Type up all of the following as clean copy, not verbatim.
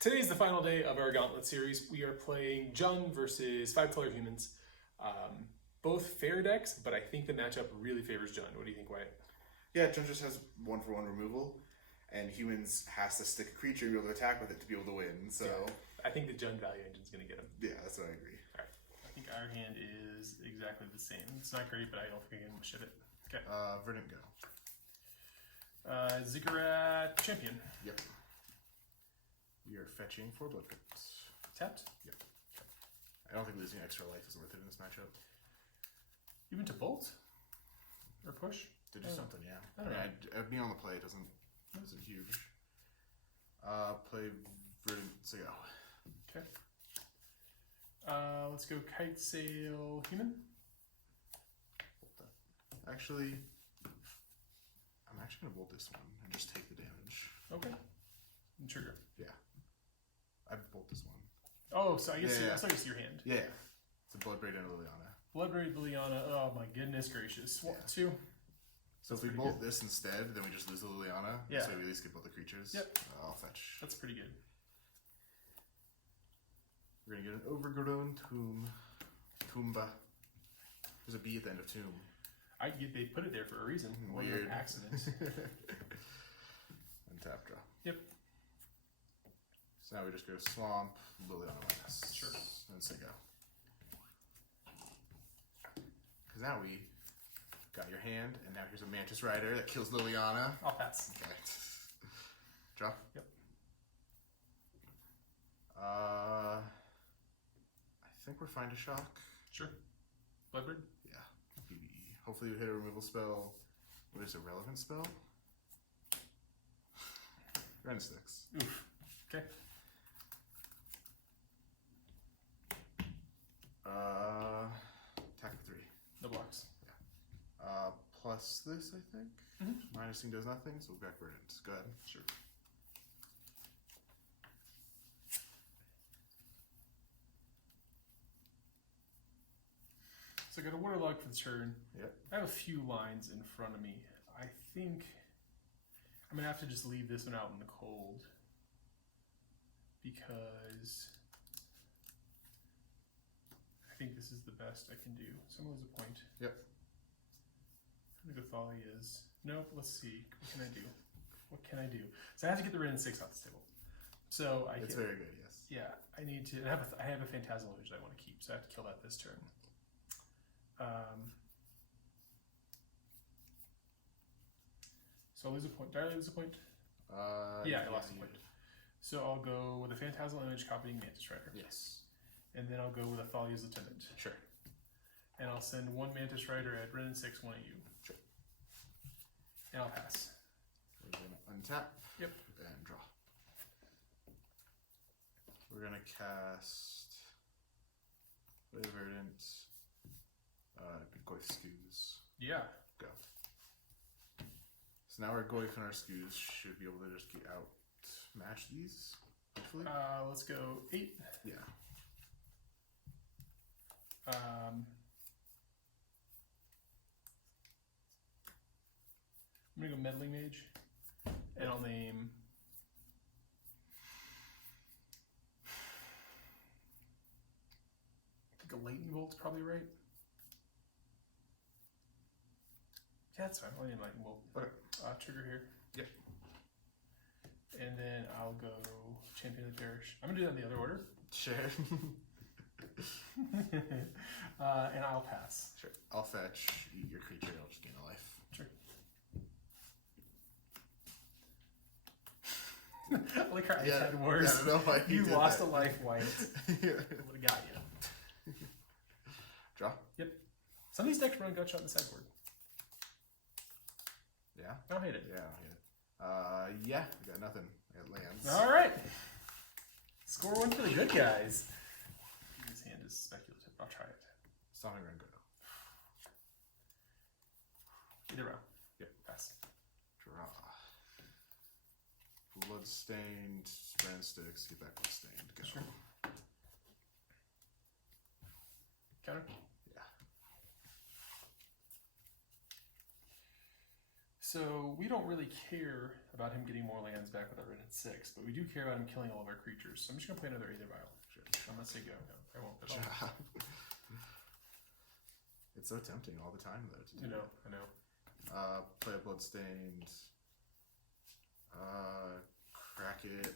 Today's the final day of our Gauntlet series. We are playing Jund versus 5-color humans. Both fair decks, but I think the matchup really favors Jund. What do you think, Wyatt? Yeah, Jund just has 1-for-1 removal, and humans has to stick a creature and be able to attack with it to be able to win. So yeah, I think the Jund value engine is going to get him. Yeah, that's what I agree. All right. I think our hand is exactly the same. It's not great, but I don't think I can ship it. Okay. Verdant go. Ziggurat champion. Yep. We are fetching 4 blood cards. Tapped? Yep. I don't think losing extra life is worth it in this matchup. Even to bolt? Or push? To do something, yeah. I don't know. Being on the play isn't huge. Play Verdant Sail. Okay. Let's go Kite Sail Human. Actually, I'm actually going to bolt this one and just take the damage. Okay. And trigger. Yeah. I bolt this one. Oh, so I guess I saw your hand. Yeah. It's a Bloodbraid and a Liliana. Bloodbraid Liliana. Oh my goodness gracious. What, 2? So if we bolt this instead, then we just lose the Liliana. Yeah. So we at least get both the creatures. Yep. I'll fetch. That's pretty good. We're going to get an Overgrown Toomba. There's a B at the end of Tomb. They put it there for a reason. Weird. Like accident. Untap draw. Yep. So now we just go Swamp, Liliana minus. Sure. And say go. Because now we got your hand, and now here's a Mantis Rider that kills Liliana. I'll pass. Okay. Draw? Yep. I think we're fine to shock. Sure. Bloodbraid? Yeah. Hopefully we hit a removal spell. What is a relevant spell? Ren sticks. Oof. Okay. Attack for 3. No blocks. Yeah. Plus this, I think. Mm-hmm. Minusing does nothing, so we'll back Verdant. Go ahead. Sure. So I got a Waterlog for the turn. Yep. I have a few lines in front of me. I think I'm going to have to just leave this one out in the cold because I think this is the best I can do. So I'm going to lose a point. Yep. I think Thalia is. Nope, let's see. What can I do? What can I do? So I have to get the Ren 6 off this table. So It's very good, yes. Yeah, I need to. I have a Phantasmal Image that I want to keep, so I have to kill that this turn. So I'll lose a point. Did I lose a point? Yeah, I lost a point. So I'll go with a Phantasmal Image copying Mantis Rider. Yes. And then I'll go with a Thalia's Lieutenant. Sure. And I'll send 1 Mantis Rider at Ren 6, 1 at you. Sure. And I'll pass. We're going to untap. Yep. And draw. We're going to cast Verdant. Goyf Scoos. Yeah. Go. So now our Goyf and our Scoos should be able to just get out match these, hopefully. Let's go 8. Yeah. I'm gonna go Meddling Mage, and I'll name I think a Lightning Bolt's probably right. Yeah, that's fine. I'll name Lightning Bolt. Okay. Trigger here. Yep. And then I'll go Champion of the Parish. I'm gonna do that in the other order. Sure. And I'll pass. Sure. I'll fetch, eat your creature, I'll just gain a life. Sure. I like how Yeah, had worse. I don't know why you did lost that. a life, White. Yeah. Would have got you. Draw? Yep. Some of these decks run Gutshot in the sideboard. Yeah? I don't hate it. Yeah, I don't hate it. Yeah, I got nothing. I got lands. All right. Score 1 for the good guys. His hand is speculative. I'll try it. Stomping Ground go. Either round. Yep. Pass. Draw. Bloodstained, Brand Sticks, get back Bloodstained. Go. Sure. Counter? Yeah. So we don't really care about him getting more lands back with our red at 6, but we do care about him killing all of our creatures. So I'm just gonna play another Aether Vial. Sure. I'm gonna say go. No, I won't. At all. Job. It's so tempting all the time though to do. I know. Play a Bloodstained. Crack it.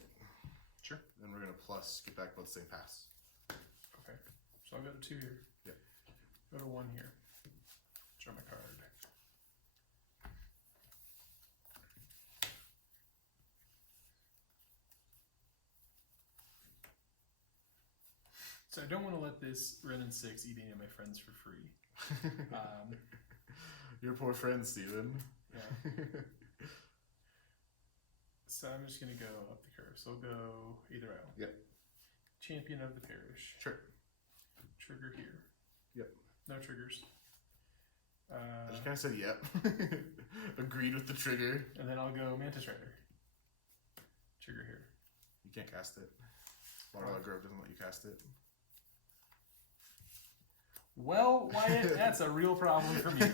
Sure. Then we're gonna plus get back Bloodstained, pass. Okay. So I'll go to 2 here. Yep. Go to 1 here. Draw my card. So I don't want to let this red and 6 eat any of my friends for free. Your poor friend, Steven. Yeah. So I'm just gonna go up the curve. So I'll go Aether Vial. Yep. Champion of the Parish. Sure. Trigger here. Yep. No triggers. I just kind of said yep. Agreed with the trigger. And then I'll go Mantis Rider. Trigger here. You can't cast it. Waterlog Grove doesn't let you cast it. Well, Wyatt, that's a real problem for me.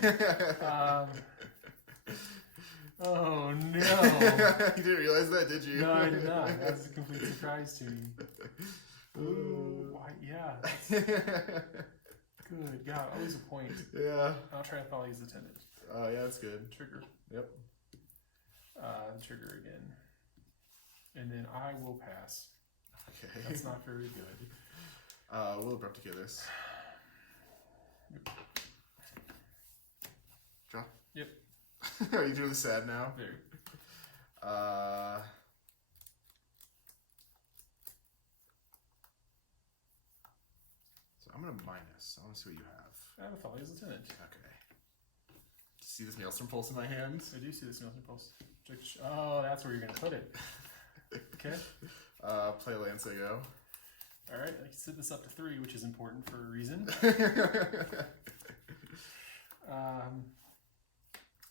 Oh no! You didn't realize that, did you? No, I did not. That's a complete surprise to me. Ooh, why? Yeah. Good God, always a point. Yeah. I'll try to follow his attendant. Yeah, that's good. Trigger. Yep. Trigger again. And then I will pass. Okay. That's not very good. We'll abrupt decay this. Draw. Yep. Are you doing sad now? Very. So I'm gonna minus. I want to see what you have. I have a follow his attendant. Okay. See this Maelstrom Pulse in my hand? I do see this Maelstrom Pulse. Oh, that's where you're going to put it. Okay. Play Lansego. Alright, I can set this up to 3, which is important for a reason. I'm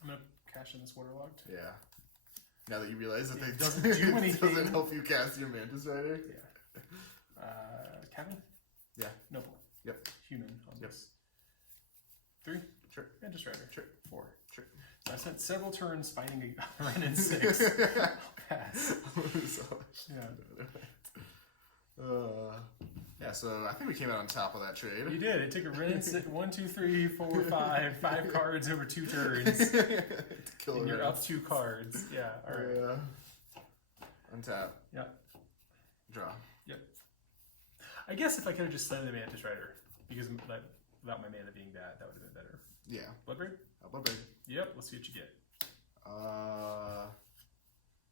going to cash in this Waterlogged. Yeah. Now that you realize that It it doesn't do anything. doesn't help you cast your Mantis Rider. Yeah. Cabin? Yeah. Noble. Yep. Human on Yep. this. 3? Sure. Mantis Rider. Sure. 4. Sure. So I spent several turns fighting a run in 6. I'll pass. Yeah. Yeah, so I think we came out on top of that trade. You did. It took a Ren 1, 2, 3, 4, 5 cards over 2 turns. And you're up 2 cards. Yeah, alright. Yeah. Untap. Yep. Draw. Yep. I guess if I could have just sent the Mantis Rider, because without my mana being bad, that would have been better. Yeah. Bloodbraid? Bloodbraid. Yep, let's see what you get.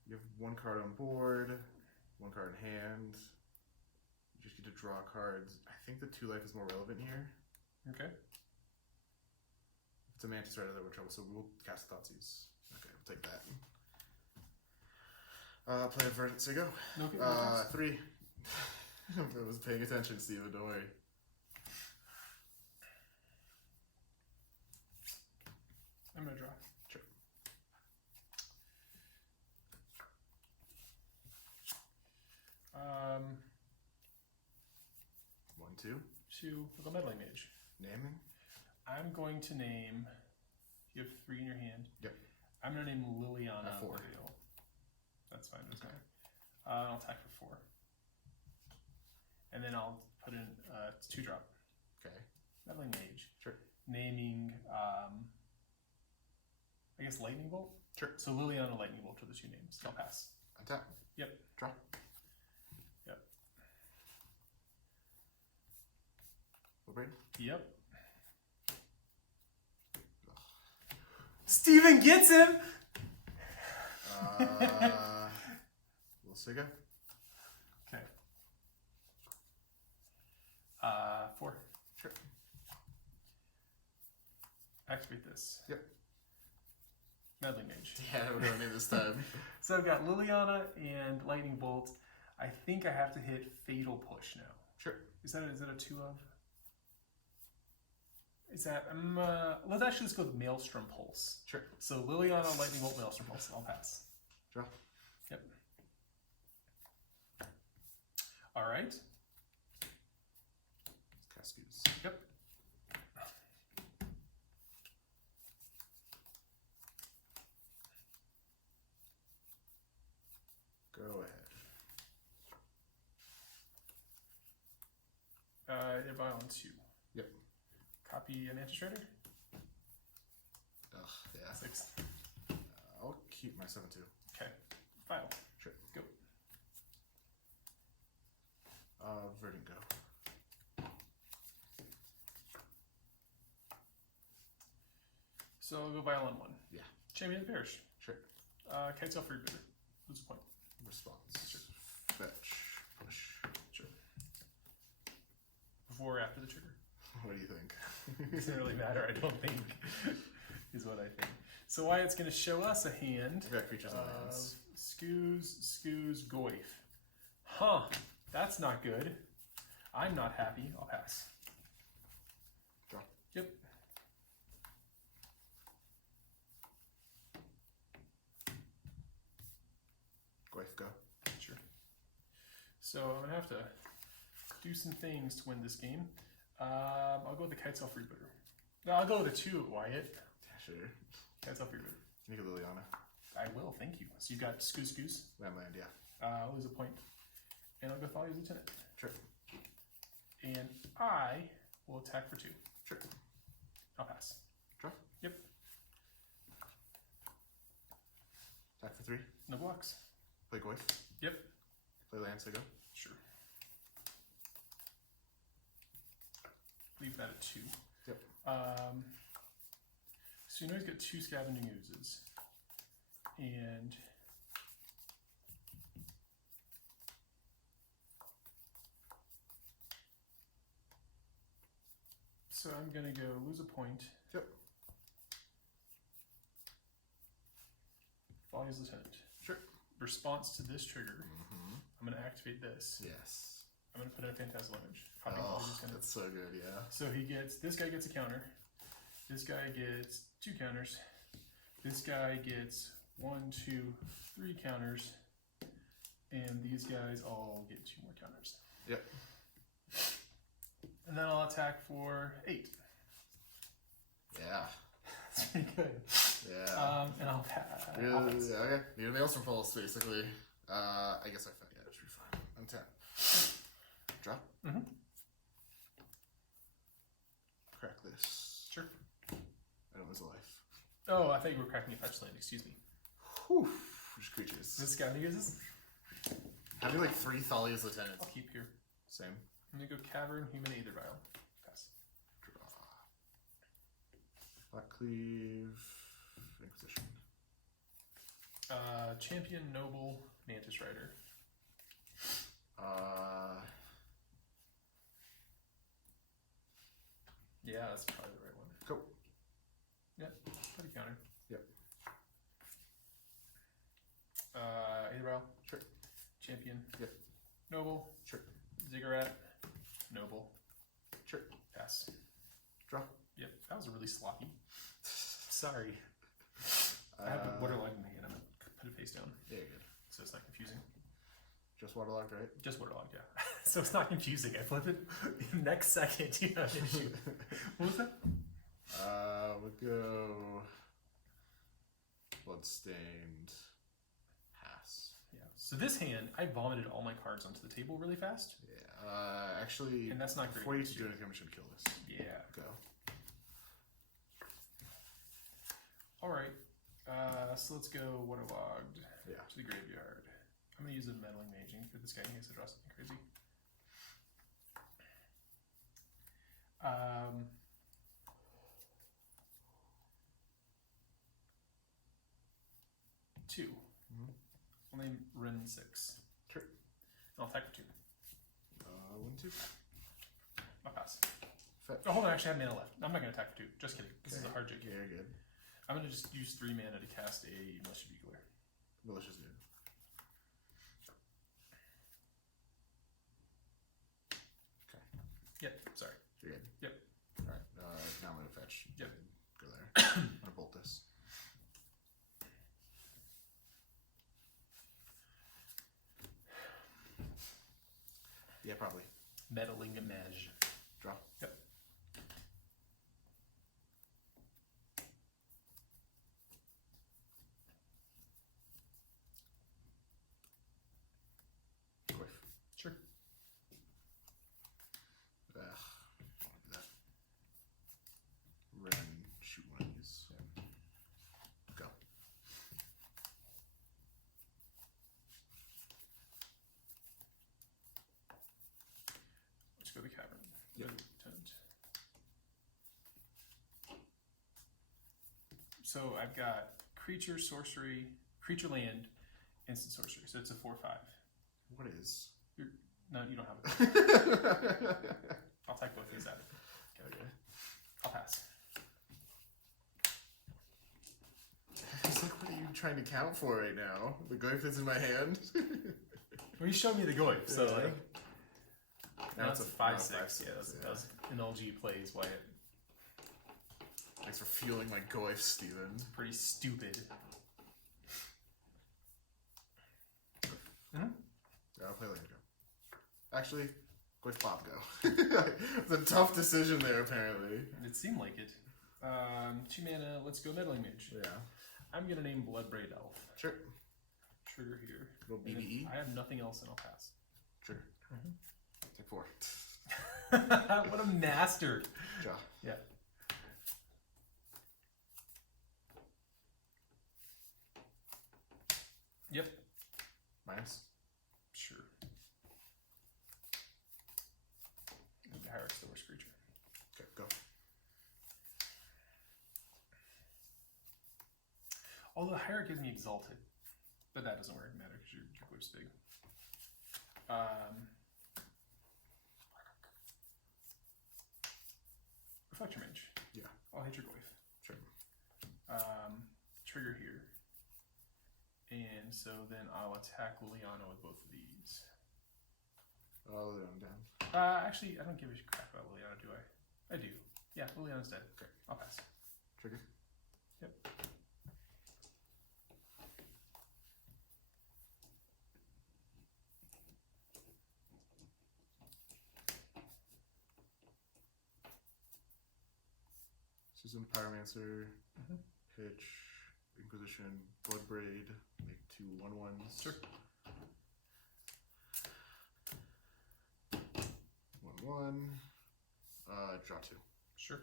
You have 1 card on board, 1 card in hand. You just get to draw cards. I think the 2 life is more relevant here. Okay. If it's a Mantis Rider, then we're in trouble, so we'll cast Thoughtseize. Okay, we'll take that. Play a Verdant Sigo. No, 3. I was paying attention, Steven, don't worry. I'm going to draw. Sure. Um, 1, 2. 2, we'll go Meddling Mage. Naming? I'm going to name, you have 3 in your hand. Yep. I'm going to name Liliana 4. Oriole. That's fine, that's fine. I'll attack for 4. And then I'll put in 2 drop. Okay. Meddling Mage. Sure. Naming, I guess Lightning Bolt? Sure. So Liliana Lightning Bolt are the 2 names. I'll pass. Untap. Yep. Draw. Yep. Bloodbraid. Yep. Steven gets him! Little Siga. Okay. 4. Sure. Activate this. Yep. Meddling Mage. Yeah, we're going in this time. So I've got Liliana and Lightning Bolt. I think I have to hit Fatal Push now. Sure. Is that a 2 of? Is that let's go with Maelstrom Pulse. Sure. So Liliana, Lightning Bolt, Maelstrom Pulse. I'll pass. Draw. Yep. All right. Cascades. Yep. Thereby on 2. Yep. Copy a Mantis Rider. Ugh, yeah. 6. I'll keep my 7/2. Okay. File. Sure. Go. Verdant go. So I'll go Violin 1. Yeah. Champion of the Parish. Sure. Kite's off Freebooter. Lose a point. Response. Sure. Fetch. Push. Sure. Before or after the trigger? What do you think? Doesn't really matter, I don't think, is what I think. So Wyatt's going to show us a hand. I've got creatures and lands. Skoos, Goyf. Huh, that's not good. I'm not happy. I'll pass. Draw. Yep. Goyf, go. Sure. So I'm going to have to do some things to win this game. I'll go with the Kite's off Freebooter. No, I'll go with a 2, Wyatt. Yeah, sure. Kite's off Freebooter. Can you get Liliana? I will, thank you. So you've got Skoos. Land, yeah. I'll lose a point. And I'll go Thalia's Lieutenant. Sure. And I will attack for 2. Sure. I'll pass. Draw. Yep. Attack for 3. No blocks. Play Goyf. Yep. Play land, so go. Sure. Leave that at 2. Yep. So you know he's got 2 Scavenging Oozes. And so I'm gonna go lose a point. Yep. Thalia's Lieutenant. Sure. Response to this trigger, Mm-hmm. I'm gonna activate this. Yes. I'm gonna put in a Phantasmal Image. Copy Oh, Thalia's Lieutenant. that's so good, yeah. So this guy gets a counter. This guy gets 2 counters. This guy gets 1, 2, 3 counters. And these guys all get 2 more counters. Yep. And then I'll attack for 8. Yeah. That's pretty good. Yeah. And I'll pass. Really? Yeah, okay. Anything else from Pulse, basically. I guess I found, yeah, it should be fine. Untap. Drop. Mm-hmm. Crack this. Sure. I don't lose a life. Oh, I thought you were cracking a fetch land. Excuse me. Whew. Just creatures. This guy who uses? Having like 3 Thalia's Lieutenants. I'll keep here. Same. I'm gonna go Cavern, Human Aether Vial. Pass. Draw. Black Cleave. Inquisition. Champion, Noble, Mantis Rider. Yeah, that's probably the right one. Cool. Yep, put a counter. Yep. Aether Vial. Sure. Champion. Yep. Noble. Sure. Ziggurat. Noble. Sure. Pass. Draw. Yep, that was really sloppy. Sorry. I have to waterlog again. I'm gonna put it face down Yeah, good. so it's not confusing. Just waterlogged, right? Just waterlogged, yeah. So it's not confusing. I flip it next second. You have an issue. What was that? We'll go Bloodstained. Pass. Yeah. So this hand, I vomited all my cards onto the table really fast. Yeah. Actually, And that's not great. before you do anything, I'm just gonna kill this. Yeah. Go. All right. So let's go waterlogged Yeah. to the graveyard. I'm gonna use a meddling maging for this guy in case I draw something crazy. 2. Mhm. I'll name Ren 6. Sure. And I'll attack for 2. 1, 2. I'll pass. Fetch. Oh, hold on, I actually have mana left. I'm not gonna attack for 2. Just kidding. This is a hard Yeah, JK. you're good. I'm gonna just use 3 mana to cast a Militia Bugler. Malicious good. Okay. Yep, sorry. You're good. Yep. Alright, now I'm gonna fetch. Yep. Go there. I'm gonna bolt this. Yeah, probably. Meddling Mage. Draw. Yep. Goyf. Sure. Ugh. go to the cavern. Yep. So I've got creature, sorcery, creature, land, instant sorcery. So it's a 4/5. What is? No, you don't have it. I'll take both these out. Okay. I'll pass. It's like, what are you trying to count for right now? The goyf that's in my hand? Well, you showed me the goyf, so Yeah. like. Now it's a 5/6. Yeah, that was an LG plays Wyatt. Thanks for fueling my goyf, Steven. Pretty stupid. Mm-hmm. Yeah, I'll play land go. Actually, goyf Bob go. It's a tough decision there, apparently. It seemed like it. 2 mana, let's go Meddling Mage. Yeah. I'm gonna name Bloodbraid Elf. Sure. Trigger here. Little BBE. I have nothing else and I'll pass. Sure. Mm-hmm. Take 4. What a master. Jaw. Yeah. Yep. Minus. Sure. The Hierarch's the worst creature. Okay, go. Although Hierarch gives me Exalted. But that doesn't really matter because your glyph's big. Reflector Mage. Yeah. I'll hit your glyph. Sure. Trigger here. And so then I'll attack Liliana with both of these. Oh, I'm down. Actually, I don't give a crap about Liliana, do I? I do. Yeah, Liliana's dead. Okay. I'll pass. Trigger. Yep. Susan Pyromancer. Mm-hmm. Pitch. Inquisition. Bloodbraid. Make 2 1/1s. Sure. 1/1. Draw 2. Sure.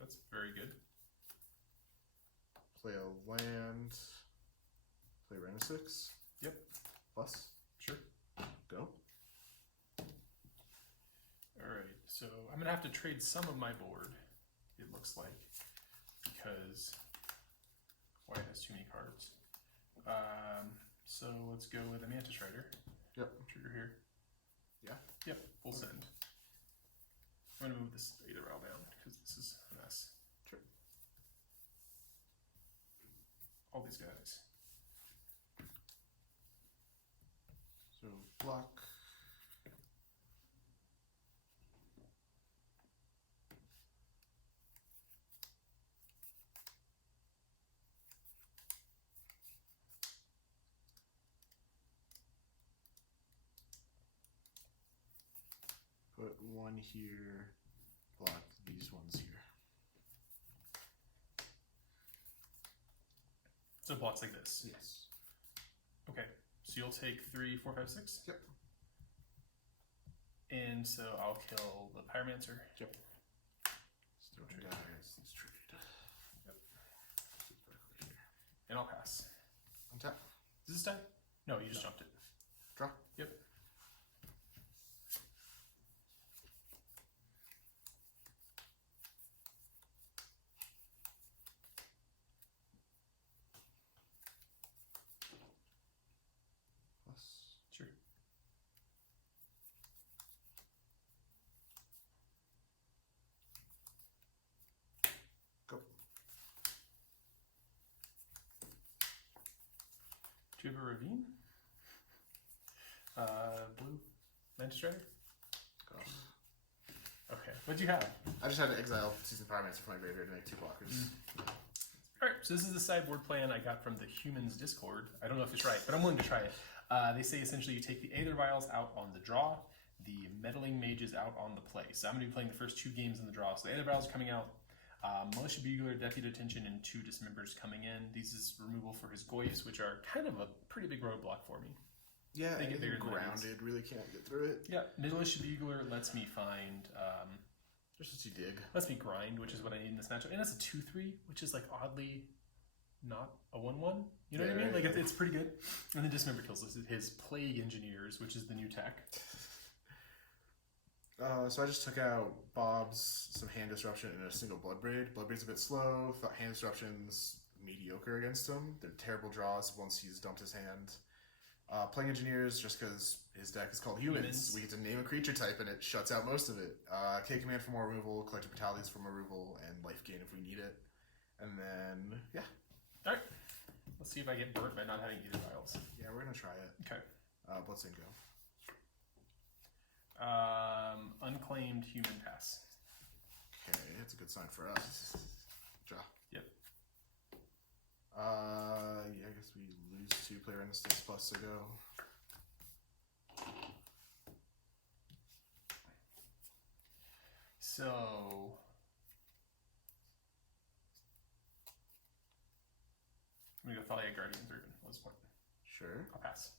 That's very good. Play a land. Play Rena 6. Yep. Plus. Sure. Go. Alright, so I'm gonna have to trade some of my board, it looks like, because White has too many cards. So let's go with a Mantis Rider. Yep. Trigger here. Yeah. Yep, full send. I'm gonna move this Aether Vial down because this is a mess. Sure. All these guys. So block. Put 1 here. Block these ones here. So it blocks like this. Yes. Okay, so you'll take 3, 4, 5, 6? Yep. And so I'll kill the Pyromancer. Yep. Let's throw it down. Let's trade. Yep. It's back over here. And I'll pass. Untap. Does this die? No, you just jumped it. Draw. Yep. Plus. Sure. Go. Do you have a Ravine? Blue Mantis Rider? Go. Okay. What'd you have? I just had to exile Season Pyromancer from my graveyard to make 2 blockers. Alright, so this is the sideboard plan I got from the Humans Discord. I don't know if it's right, but I'm willing to try it. They say essentially you take the Aether Vials out on the draw, the Meddling Mages out on the play. So I'm going to be playing the first 2 games in the draw. So the Aether Vials are coming out, Militia Bugler, Deputy Detention, and 2 Dismembers coming in. These is removal for his Goyfs, which are kind of a pretty big roadblock for me. Yeah, They get anything bigger than grounded really can't get through it. Yeah, Militia Bugler lets me find... Just as you dig. lets me grind, which is what I need in this matchup. And it's a 2/3, which is like oddly not a 1/1. You know what I mean? Yeah, Like yeah. it's pretty good. And then Dismember kills his Plague Engineers, which is the new tech. So I just took out Bob's, some hand disruption, and a single Bloodbraid. Bloodbraid's a bit slow. Thought hand disruption's mediocre against him. They're terrible draws once he's dumped his hand. Playing Engineers, just because his deck is called Humans. We get to name a creature type and it shuts out most of it. K Command for more removal, Collective Brutalities for more removal, and life gain if we need it. And then, yeah. Alright. Let's see if I get burnt by not having either vials. Yeah, we're going to try it. Okay. Bloodstained go. Unclaimed human pass. Okay, that's a good sign for us. Draw. Yep. Yeah, I guess we lose 2 player in the stakes plus to go. So I'm gonna go Thalia Guardian through. What's the point? Sure. I'll pass.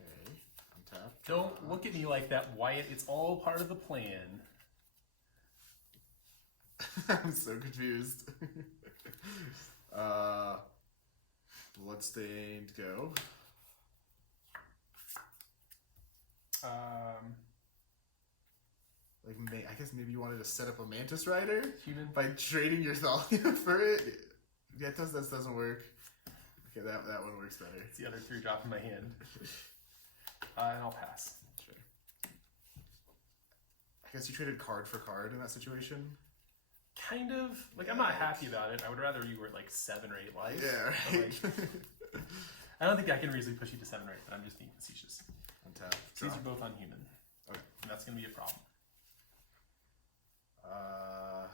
Okay. Untap. Don't look at me like that, Wyatt. It's all part of the plan. I'm so confused. Bloodstained go. I guess maybe you wanted to set up a Mantis Rider Human by trading your Thalia for it. Yeah, that doesn't work. Okay, that one works better. It's the other 3 drop in my hand. And I'll pass. Sure. I guess you traded card for card in that situation. Kind of. Like, I'm not happy about it. I would rather you were at like 7 or 8 life. Yeah, right. I don't think I can reasonably push you to 7 or 8, but I'm just being facetious. Untap. These are both unhuman. Okay. And that's going to be a problem. I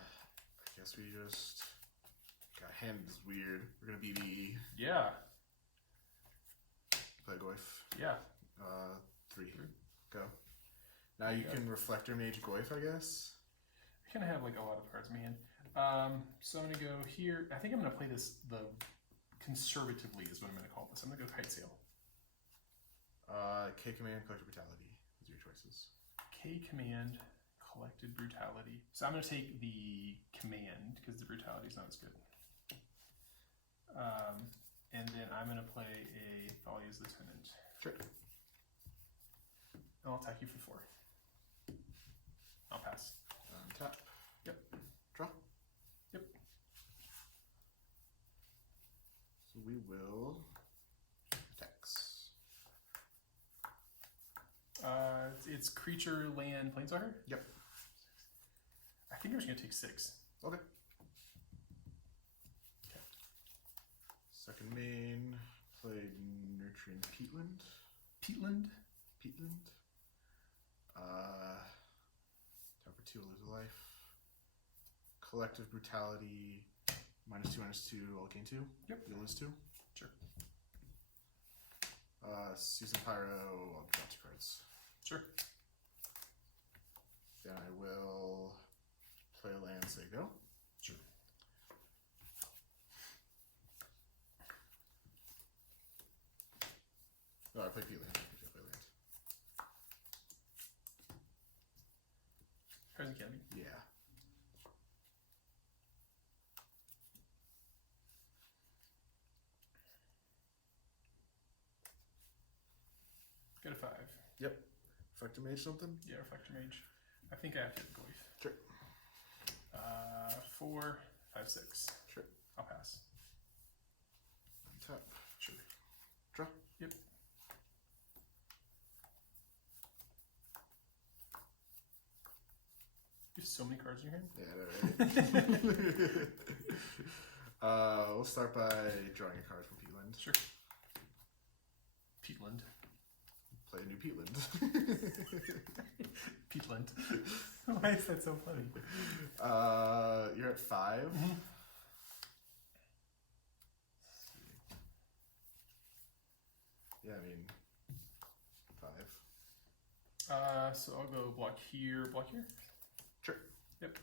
guess we just... God, hand is weird. We're going to BB. Yeah. Play Goyf. Yeah. 3. Go. Now you can Reflector Mage Goyf, I guess. I kind of have like a lot of cards in my hand. So I'm going to go here. I think I'm going to play this conservatively is what I'm going to call this. I'm going to go Kite Sail. K Command, Collective Brutality. Those are your choices. K Command, Collected Brutality. So I'm going to take the Command because the Brutality is not as good. And then I'm going to play a Thalia's Lieutenant. Sure. And I'll attack you for 4. I'll pass. Tap. Yep. Draw. Yep. So we will tax. It's creature, land, planeswalker? Yep. I think I'm just going to take 6. Okay. Second main, played Nurturing Peatland. Peatland? Peatland. Tap for 2, lose a life. Collective Brutality, -2/-2, I'll gain 2. Yep. You'll lose 2. Sure. Season Pyro, I'll draw 2 cards. Sure. Then I will play a land, say go. Sure. No, I play Peatland. I play land. Cards Academy. Yeah. Go to 5. Yep. Effective Mage something? Yeah, Reflector Mage. I think I have to hit Goyf. Sure. 4, 5, 6. Sure. I'll pass. Tap. Sure. Draw. Yep. You have so many cards in your hand? Yeah, I know, right? We'll start by drawing a card from Peatland. Sure. Peatland. Play a new Peatland. Peatland. Why is that so funny? You're at 5. Mm-hmm. Yeah, I mean, 5. So I'll go block here, block here. Sure. Yep.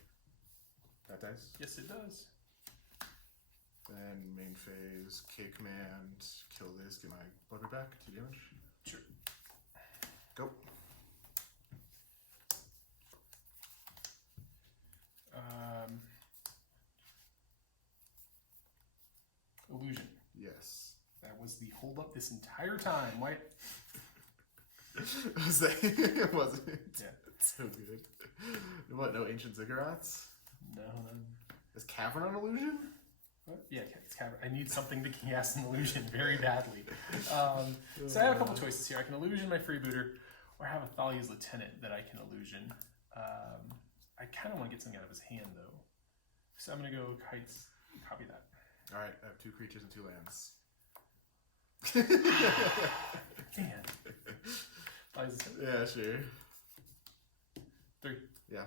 That dice. Yes, it does. Then main phase, K Command, kill this, get my Bloodbraid back, 2 damage. Sure. Go. Illusion. Yes. That was the hold up this entire time. Why? Was that? Wasn't it? Yeah. So good. What, no ancient ziggurats? No, none. Is Cavern an illusion? What? Yeah, it's cavern. I need something to cast an illusion very badly. So I have a couple choices here. I can illusion my freebooter, or have a Thalia's Lieutenant that I can illusion. I kind of want to get something out of his hand, though. So I'm going to go kites, copy that. Alright, I have 2 creatures and 2 lands. Man. Thalia's Lieutenant. Yeah, sure. 3. Yeah.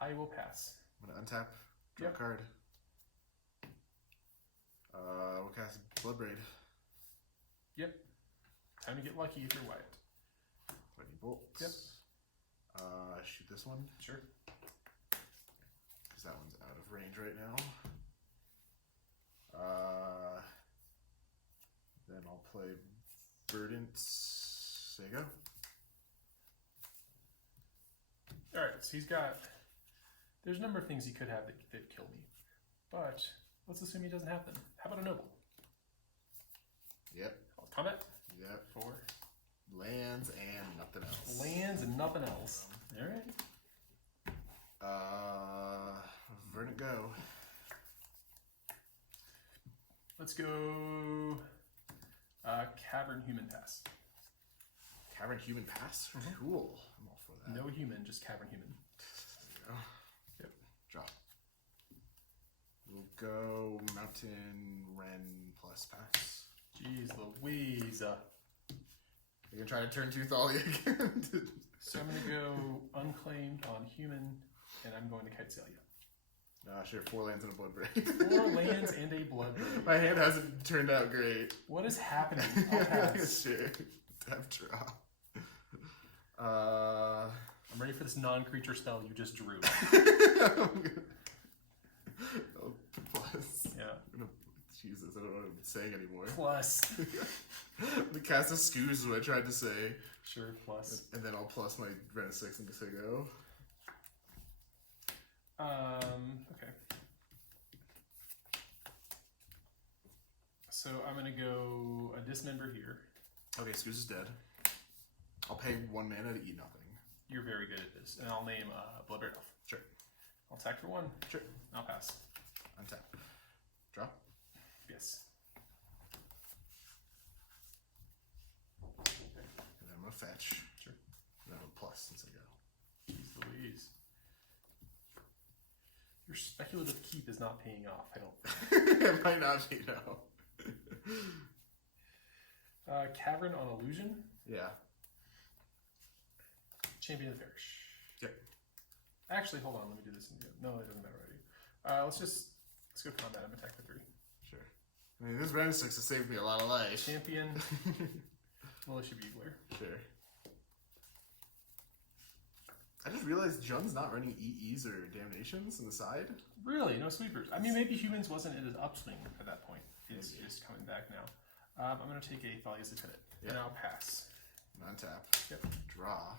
I will pass. I'm going to untap, draw a card. We'll cast Bloodbraid. Yep. Time to get lucky if you're Wyatt. Lightning bolts. Yep. Shoot this one. Sure. Because that one's out of range right now. Then I'll play Verdant Sago. Alright, so he's got... There's a number of things he could have that kill me. But let's assume he doesn't have them. How about a Noble? Yep. Combat? Yep. 4. Lands and nothing else. Lands and nothing else. Alright. Verdant go. Let's go Cavern Human Pass. Cavern Human Pass? Mm-hmm. Cool. I'm all for that. No human, just Cavern Human. There you go. Yep. Draw. We'll go Mountain Wren plus pass. Jeez Louise. You're gonna try to turn 2 Thalia again? So I'm gonna go Unclaimed on human, and I'm going to Kite Sail you. Sure, 4 lands and a Bloodbraid. 4 lands and a Bloodbraid. My hand hasn't turned out great. What is happening? I'll pass. Sure. Tap draw. I'm ready for this non-creature spell you just drew. Oh, plus. Yeah. Jesus, I don't know what I'm saying anymore. Plus. The cast of Scoos is what I tried to say. Sure, plus. And then I'll plus my Ren 6 and Sago. Okay. So I'm gonna go a Dismember here. Okay, Scoos is dead. I'll pay 1 mana to eat nothing. You're very good at this. And I'll name Bloodbraid Elf. Sure. I'll attack for 1. Sure. I'll pass. Untap. Draw. Yes. And then I'm gonna fetch. Sure. And then a plus since I go. Jeez Louise. Your speculative keep is not paying off, I don't think. It might not be, no. Cavern on Illusion. Yeah. Champion of the Parish. Yep. Actually, hold on. Let me do this. No, it doesn't matter already. Let's go combat. I'm attack for 3. Sure. I mean, this Ren 6 has saved me a lot of life. Champion. Militia Bugler. Sure. I just realized Jun's not running EEs or Damnations on the side. Really? No sweepers. I mean, maybe Humans wasn't in his upswing at that point. It's Maybe. just coming back now. I'm going to take a Thalia's Lieutenant. Yep. And I'll pass. Non-tap. Yep. Draw.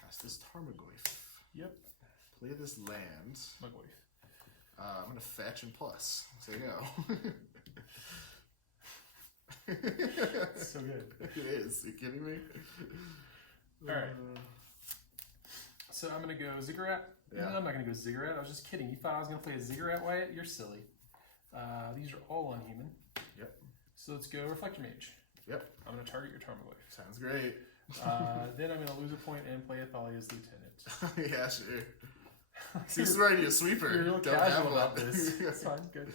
Cast this Tarmogoyf. Yep. Play this land. Mugwave. I'm going to fetch and plus. So you go. So good. It is. Are you kidding me? Alright. So I'm going to go Ziggurat. Yeah. No, I'm not going to go Ziggurat. I was just kidding. You thought I was going to play a Ziggurat, Wyatt? You're silly. These are all unhuman. Yep. So let's go Reflector Mage. Yep. I'm going to target your Tarmogoyf. Sounds great. Then I'm going to lose a point and play a Thalia's Lieutenant. Yeah, sure. See, this is where I need a sweeper. You're real Don't casual have about one. this. That's fine. Good.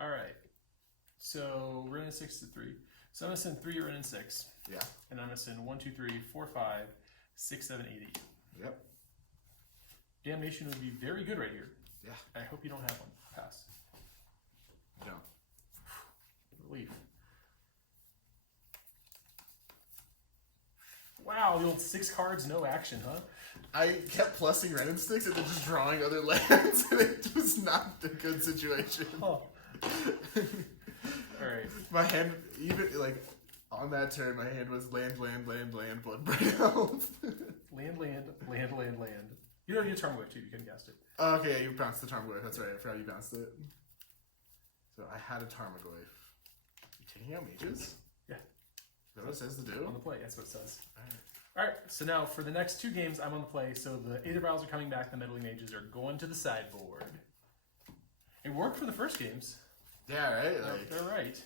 Alright. So Ren 6 to 3. So I'm going to send 3 Ren 6. Yeah. And I'm going to send 1, 2, 3, 4, 5, 6, 7, 8, 8. Yep. Damnation would be very good right here. Yeah. I hope you don't have one. Pass. No. Relief. Wow, the old 6 cards, no action, huh? I kept plussing Ren and Sticks and then just drawing other lands, and it was not a good situation. Oh. Alright. My hand, even like on that turn, my hand was land, Bloodbraid Elf. Land. You don't need a Tarmogoyf too, you can cast it. Okay, you bounced the Tarmogoyf. That's right. I forgot you bounced it. So I had a Tarmogoyf. You taking out mages? Yeah. Is that what it says to do? On the play, that's what it says. Alright. Alright, so now for the next 2 games, I'm on the play, so the Aether Vials are coming back, the Meddling Mages are going to the sideboard. It worked for the first games. Yeah, right? Like, They're right.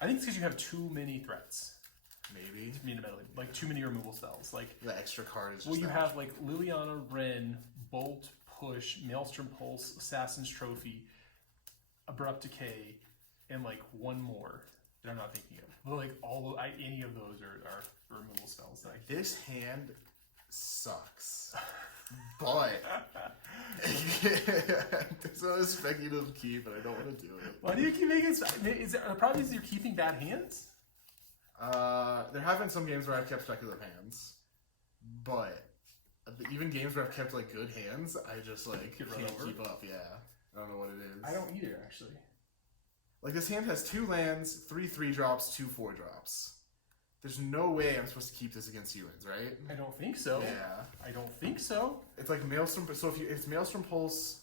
I think it's because you have too many threats. maybe. To mean meddling, like too many removal spells. Like, The extra card is just well, you that have much. like Liliana, Wren, Bolt, Push, Maelstrom Pulse, Assassin's Trophy, Abrupt Decay, and like one more that I'm not thinking of. But like any of those are removal spells. Like This hand sucks. But it's not a speculative key, but I don't want to do it. why do you keep making? The problem is you're keeping bad hands. There have been some games where I've kept speculative hands, but even games where I've kept like good hands, I just like Get run can't over? keep up. Yeah, I don't know what it is. I don't either, actually. Like this hand has 2 lands, 3 3-drops, 2 4-drops. There's no way I'm supposed to keep this against humans, right? I don't think so. Yeah. I don't think so. It's like Maelstrom. So if it's Maelstrom Pulse,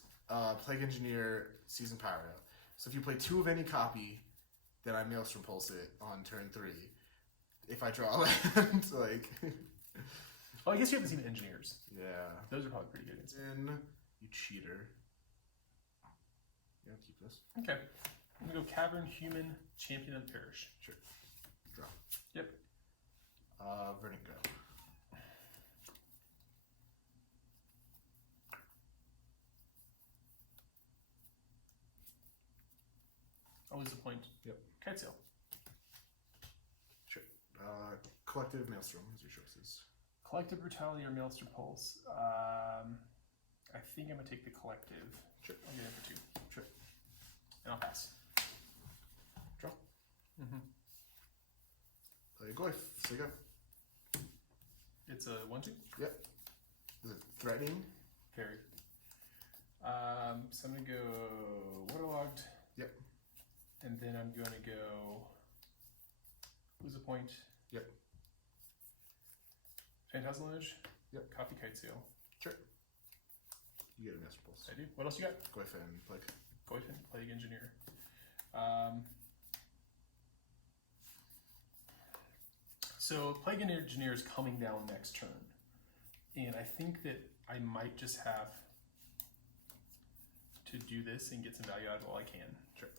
Plague Engineer, Season Power Up. So if you play 2 of any copy, then I Maelstrom Pulse it on turn 3. If I draw a land, like. Oh, I guess you haven't seen Engineers. Yeah. Those are probably pretty good. Then you cheater. Yeah, I'll keep this. Okay. I'm gonna go Cavern, Human, Champion, and Perish. Sure. Draw. Yep. Verdict go. Always the point. Yep. Kite Sail. Sure. Collective Maelstrom is your choices. Collective Brutality or Maelstrom Pulse. I think I'm gonna take the Collective. Sure. I'll get in for 2. Sure. And I'll pass. Draw. Mm-hmm. Go. So you go. It's a 1/2. Yep. Is it threatening? Very. So I'm gonna go Waterlogged. Yep. And then I'm gonna go Lose a Point. Yep. Phantasmal Image. Yep. Copy Kite Sail. Sure. You get a Master Pulse. I do. What else you got? Goif and Plague. Goyfin, Plague Engineer. So Plague Engineer is coming down next turn, and I think that I might just have to do this and get some value out of it while I can. Sure.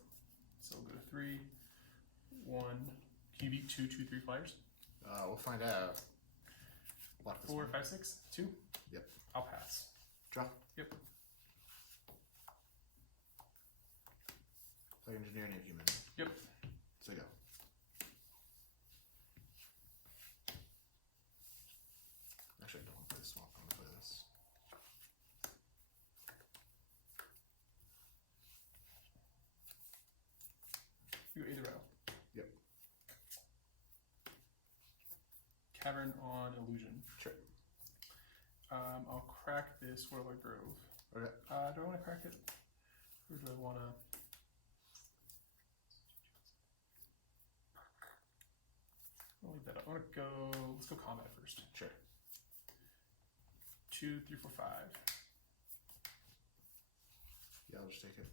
So we'll go to 3, 1. Can you beat 2, 2, 3 flyers? We'll find out. Lock this 4, one. 5, 6, 2. Yep. I'll pass. Draw. Yep. Plague Engineer and Human. Yep. So go. Actually, I don't want to play this swamp. I'm going to play this. You go either route. Yep. Cavern on Illusion. Sure. I'll crack this Warlord Grove. Okay. Do I want to crack it? Or do I want to... I'll leave that up. I want to go... Let's go combat first. Sure. 2, 3, 4, 5. Yeah, I'll just take it.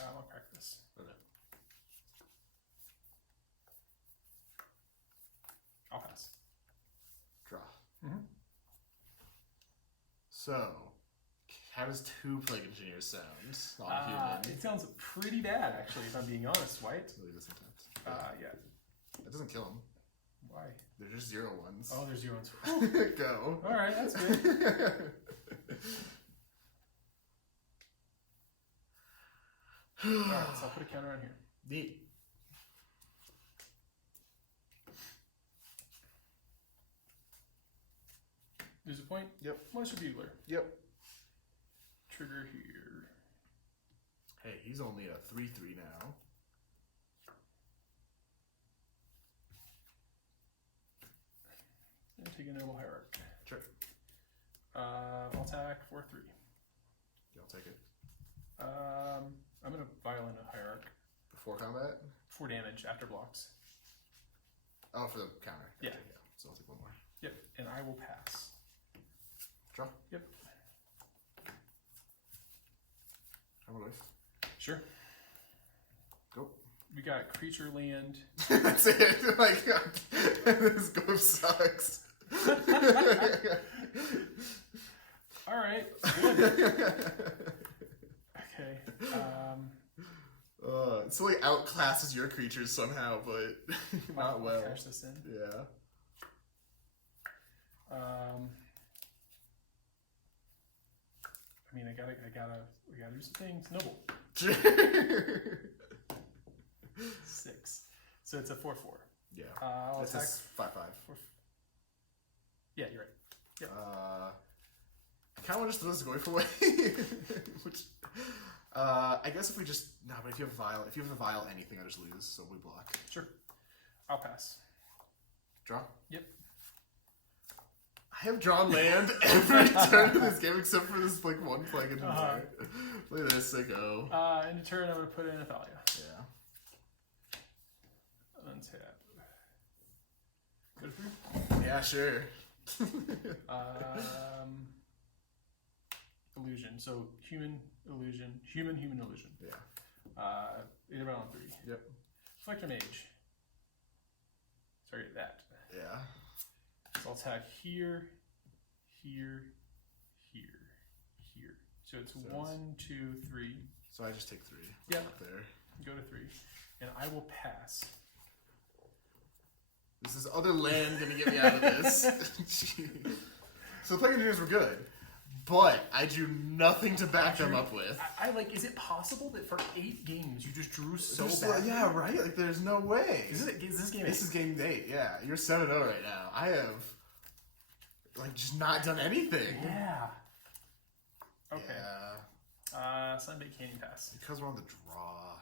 I'll crack this. Okay. I'll pass. Draw. Mm-hmm. So, how does 2 Plague Engineers sound on Human? It sounds pretty bad, actually, if I'm being honest, White. It really doesn't count. Yeah. That doesn't kill him. Why? They're just 0 ones. Oh, there's 0 ones. Go. Alright, that's good. Alright, so I'll put a counter on here. Neat. There's a point. Yep. Moisture Bugler. Yep. Trigger here. Hey, he's only a 3/3 now. And take a Noble Hierarch. Sure. I'll attack for 3. Yeah, I'll take it. I'm gonna Violent a Hierarch. Before combat? 4 damage after blocks. Oh, for the counter. Yeah. Gotcha, yeah. So I'll take 1 more. Yep, and I will pass. Draw. Yep. I'm a life. Sure. Go. We got creature land. That's it. Like, this game sucks. All right. Good. Okay. So like outclasses your creatures somehow, but not well. Cash this in. Yeah. I mean, we gotta do some things. Noble. 6. So it's a 4/4. Yeah. I'll This attack. is 5/5. Yeah, you're right. Yep. I kind of want to just throw this Goyf away. Which, I guess if we just but if you have a vial, anything, I just lose. So we block. Sure. I'll pass. Draw. Yep. I have drawn land every turn in this game except for this like one plague in there. Look at this, I go. In a turn, I'm gonna put in Athalia. Yeah. Untap. Go to 3. Yeah, sure. Illusion. So human illusion. Human illusion. Yeah. Either round on 3. Yep. Reflector Mage. Sorry, that. Yeah. So I'll attack here, here, here, here. So it's 1, 2, 3. So I just take 3. Yeah. Up there. Go to 3. And I will pass. Is this other land gonna get me out of this? So the Plague Engineers were good, but I drew nothing to back them up with. I like, is it possible that for 8 games you just drew so Just, bad? yeah, right? Like, there's no way. Is this game 8? This is game 8, yeah. You're 7-0 right now. I have, like, just not done anything. Yeah. Okay. Yeah. Sunday Canyon Pass. Because we're on the draw.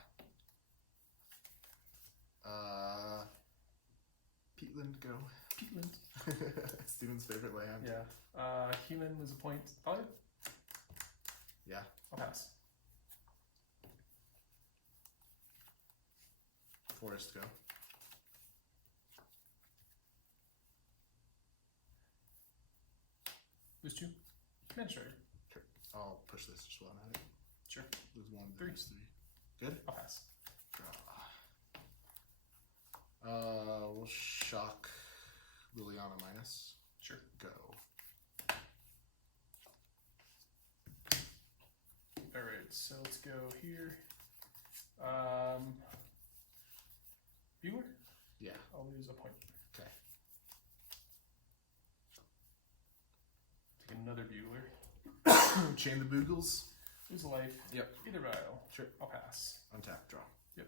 Peatland, go. Peatland. Steven's favorite land. Yeah. Human was a point. Probably? Yeah. I'll pass. Forest, go. Lose 2. Administrator. Sure. I'll push this just while I'm at it. Sure. Lose 1, 3. lose 3. Good? I'll pass. Draw. We'll shock Liliana minus. Sure. Go. Alright, so let's go here. Bueller? Yeah. I'll lose a point. Okay. Take another Bueller. Chain the Boogles. Lose a life. Yep. Either vial. Sure. I'll pass. Untap, draw. Yep.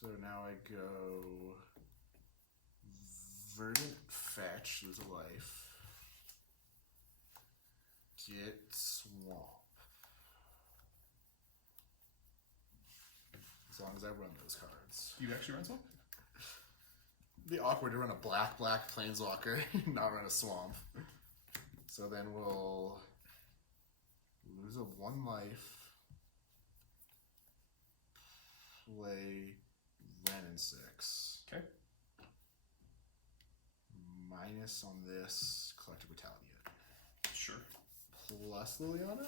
So now I go Verdant Fetch, lose a life. Get Swamp. As long as I run those cards. You actually run swamp? It'd be awkward to run a black Planeswalker, not run a Swamp. So then we'll lose a 1 life. Play Ren and 6. Okay. Minus on this Collective Brutality. Sure. Plus Liliana?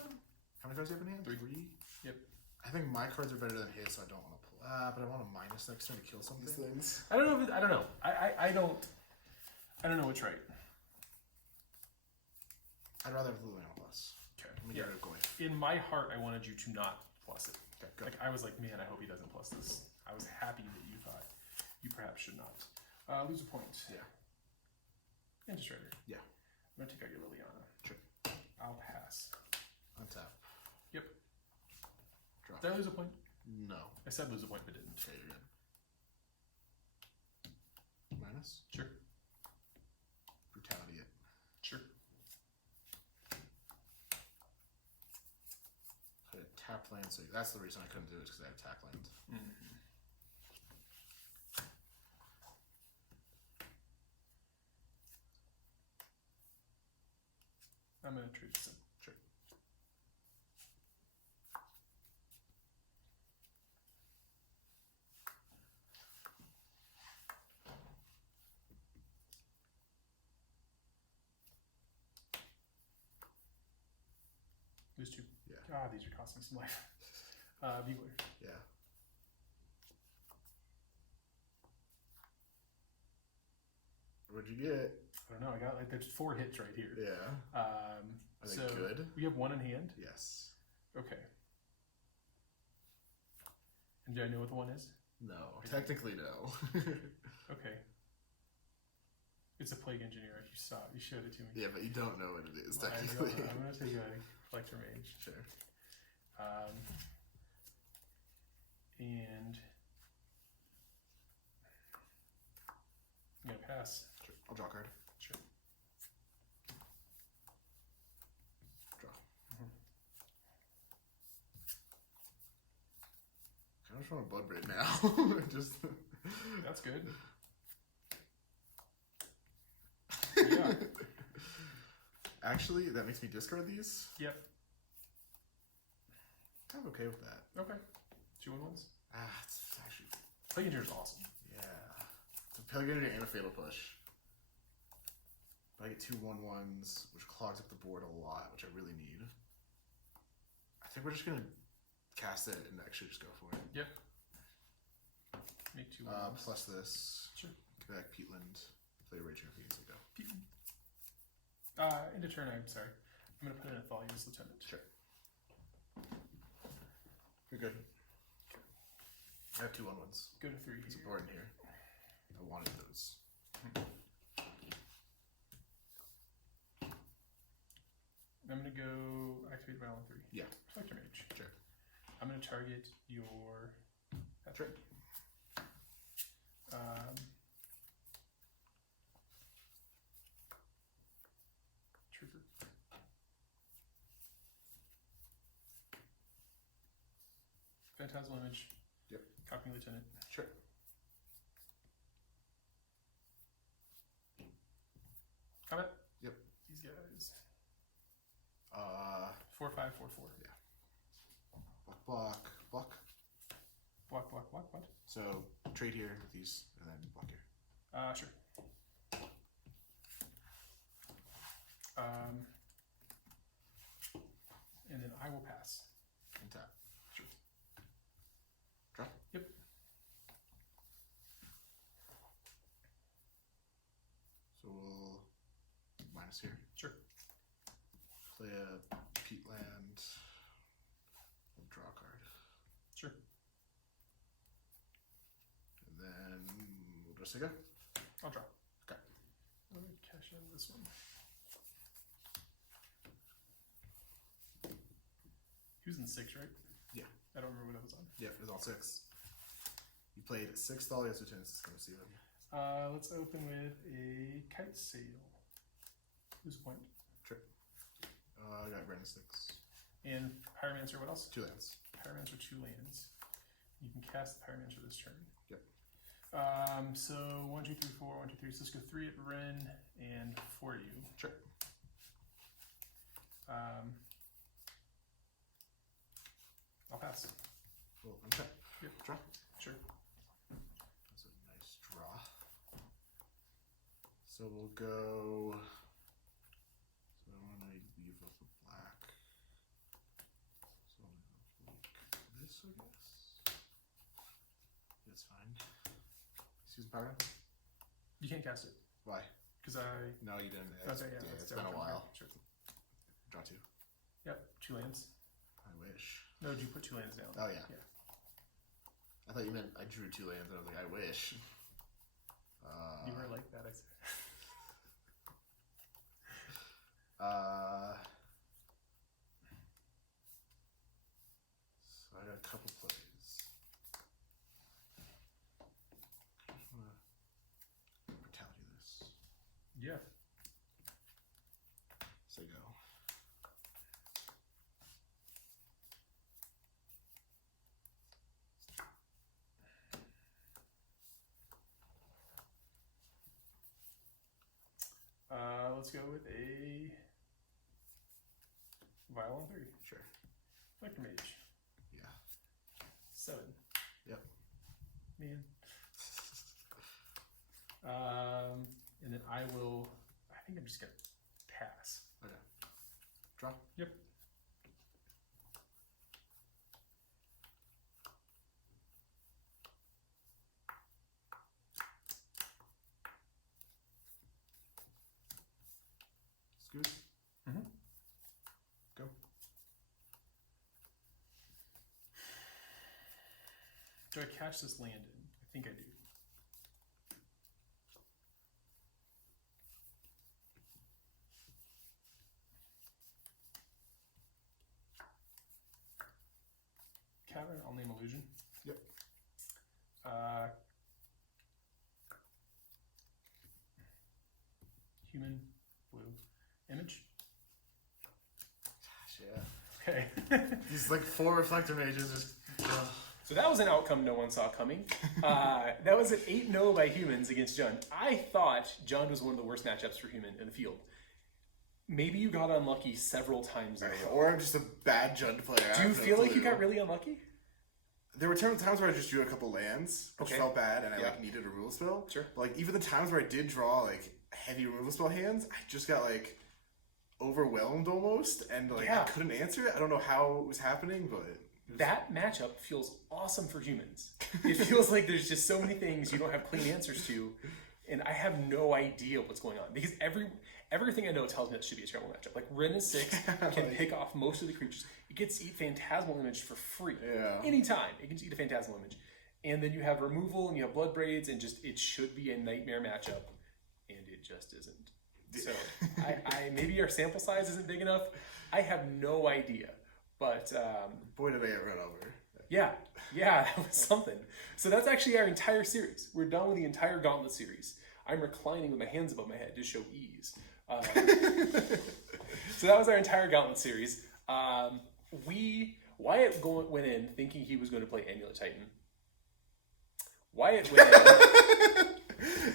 How many cards do you have in hand? 3. 3? Yep. I think my cards are better than his, so I don't want to pull. But I want to minus next turn to kill some of these things. I don't know. I don't know. I don't know what's right. I'd rather have Liliana plus. Okay. Let me get rid of Goy. In my heart, I wanted you to not plus it. Okay, go. Like I was like, man, I hope he doesn't plus this. I was happy that you thought you perhaps should not. Lose a point. Yeah. Administrator. Yeah. I'm gonna take out your Liliana. Sure. I'll pass. Untap. Yep. Draw. Did I lose a point? No. I said lose a point, but didn't. Okay, you're good. Minus? Sure. Brutality it. Sure. I had tap land, so that's the reason I couldn't do it, because I have tap land. Mm-hmm. I'm gonna trade this in. Sure. Lose 2. Yeah. Ah, these are costing some life. Bugler. Yeah. What'd you get? I don't know. I got like there's 4 hits right here. Yeah. Are they So good? we have 1 in hand. Yes. Okay. And do I know what the 1 is? No. Technically, no. Okay. It's a Plague Engineer. You saw it. You showed it to me. Yeah, but you don't know what it is, Well, technically. I'm going to take a Collector Mage. Sure. And I'm going to pass. Sure. I'll draw a card. Sure. Draw. I just want a Bloodbraid now. Just. That's good. Yeah. Actually, that makes me discard these. Yep. I'm okay with that. Okay. 2 1-1s. It's actually. Plague Engineer is awesome. Yeah. It's a Pellegrini and a Fatal Push. But I get 2 1-1s, which clogs up the board a lot, which I really need. I think we're just gonna cast it and actually just go for it. Yep. Make 2 1-1s. Plus this. Sure. Quebec, Peatland, play Raging Fiends, and go. End of turn, I'm sorry. I'm going to put in a Thalia's Lieutenant. Sure. You're good. I have 2 1-1s. Go to 3 It's here. important here. I wanted those. I'm going to go activate battle on 3. Yeah. Collector Mage. Sure. I'm going to target your Sure. Trigger. Phantasmal Image. Yep. Copying Lieutenant. Sure. Combat. Yep. These guys. 4/5, 4/4. Yeah. Block. Block. What? So trade here with these, and then block here. Sure. And then I will pass. And tap. Sure. Draw. Yep. So we'll minus here. Sure. Play a Peatland. We'll draw a card. Sure. And then we'll just say go. I'll draw. Okay. Let me cash in this one. He was in 6, right? Yeah. I don't remember what that was on. Yeah, it's all 6. You played 6 Thalia's Lieutenants. It's going to see them. Let's open with a Kite Sail. Who's point? Sure. I got Brandon 6. And Pyromancer, what else? 2 lands. Pyromancer, 2 lands. You can cast the Pyromancer this turn. Yep. So 1, 2, 3, 4, 1, 2, 3. So let's go 3 at Ren and 4 you. Sure. I'll pass. Well, untap. Yep. Draw. Sure. That's a nice draw. So we'll go. So I want to leave up a black. So I'll like this, I guess. That's fine. Excuse me, Pyro? You can't cast it. Why? Because I. No, you didn't. Okay, yeah, it's that's been a down. while. Sure. Draw 2. Yep, 2 lands. I wish. No, did you put 2 lands down? Oh, yeah. Yeah. I thought you meant I drew 2 lands and I was like, I wish. You were like that, I said. So I got a couple plays. I just want to brutality this. Yeah. Say go. Let's go with a Vial on 3. Sure. Collector Mage. Yeah. 7. Yep. Man. And then I will. I think I'm just gonna pass. Okay. Draw. Yep. Do I cash this land in? I think I do. Cavern, I'll name Illusion. Yep. Human, blue, image. Gosh, yeah. Okay. These like 4 reflector mages just. So that was an outcome no one saw coming. That was an 8-0 by humans against Jund. I thought Jund was one of the worst matchups for human in the field. Maybe you got unlucky several times in a row. Or I'm just a bad Jund player. Do you feel like you got really unlucky? There were times where I just drew a couple lands, which felt bad, and I like needed a removal spell. Sure. But like even the times where I did draw like heavy removal spell hands, I just got like overwhelmed almost, and like I couldn't answer it. I don't know how it was happening, but that matchup feels awesome for humans. It feels like there's just so many things you don't have clean answers to, and I have no idea what's going on because everything I know tells me that should be a terrible matchup. Like Ren is 6, can pick off most of the creatures. It gets to eat Phantasmal Image for free. Yeah. Anytime it can eat a Phantasmal Image, and then you have removal and you have Blood Braids, and just it should be a nightmare matchup, and it just isn't. So I maybe our sample size isn't big enough. I have no idea. But boy, did I get run over. Yeah, that was something. So that's actually our entire series. We're done with the entire Gauntlet series. I'm reclining with my hands above my head to show ease. So that was our entire Gauntlet series. Wyatt went in thinking he was going to play Amulet Titan. Wyatt went in.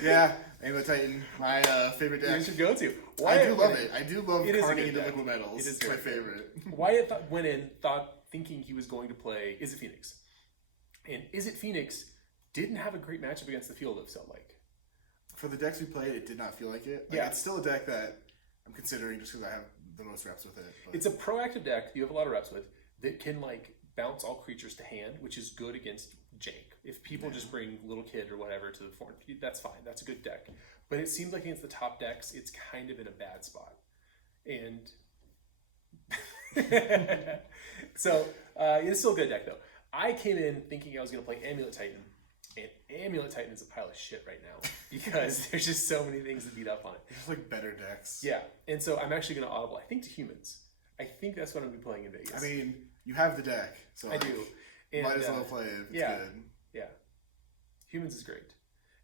Yeah, Amulet Titan, my favorite deck. You should go to. I do love it. I do love Carney into Liquid Metals. It is my favorite. Wyatt went in thinking he was going to play Is It Phoenix? And Is It Phoenix didn't have a great matchup against the field, it felt like. For the decks we played, it did not feel like it. Like, it's still a deck that I'm considering just because I have the most reps with it. But. It's a proactive deck you have a lot of reps with that can like bounce all creatures to hand, which is good against Jake. If people just bring Little Kid or whatever to the form, that's fine. That's a good deck. But it seems like against the top decks, it's kind of in a bad spot. And so it's still a good deck though. I came in thinking I was going to play Amulet Titan, and Amulet Titan is a pile of shit right now because there's just so many things to beat up on it. There's like better decks. Yeah, and so I'm actually going to audible, I think, to humans. I think that's what I'm going to be playing in Vegas. I mean, you have the deck, so I do. And, might as well play it. It's good. Yeah. Humans is great.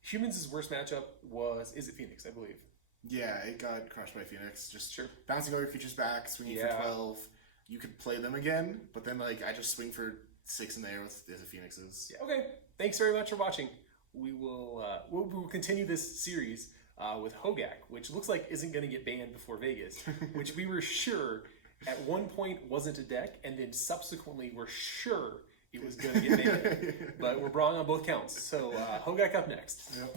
Humans' worst matchup was Is It Phoenix, I believe. Yeah, it got crushed by Phoenix. Just sure. Bouncing all your creatures back, swinging for 12. You could play them again, but then like I just swing for 6 in there with Is It Phoenixes. Yeah, okay. Thanks very much for watching. We will we'll continue this series with Hogak, which looks like isn't going to get banned before Vegas, which we were sure at one point wasn't a deck, and then subsequently we're sure it was going to get banned. But we're wrong on both counts. So Hogak up next. Yep.